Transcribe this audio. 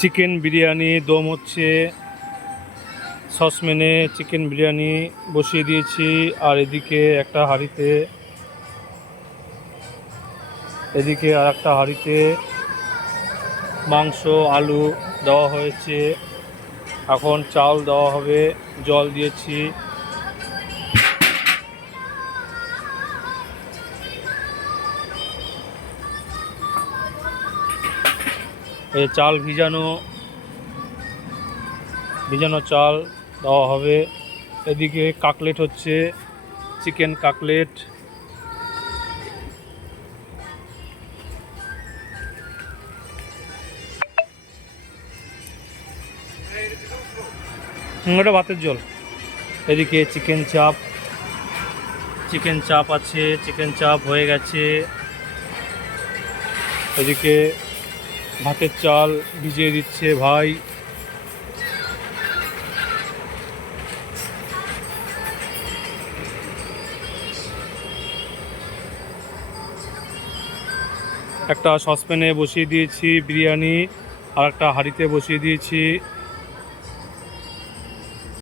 Chicken biryani দম হচ্ছে। সসপ্যানে chicken biryani বসিয়ে দিয়েছি, আর এদিকে আর একটা হাঁড়িতে মাংস আলু দেওয়া হয়েছে। এখন চাল দেওয়া হবে, জল দিয়েছি। এই চাল ভিজানো চাল দেওয়া হবে। এদিকে কাকলেট হচ্ছে, চিকেন কাকলেট। ওটা ভাতের জল। এদিকে চিকেন চাপ আছে, চিকেন চাপ হয়ে গেছে। এদিকে ভাতের চাল ভিজিয়ে দিচ্ছে ভাই। একটা সসপ্যানে বসিয়ে দিয়েছি বিরিয়ানি, আর একটা হাঁড়িতে বসিয়ে দিয়েছি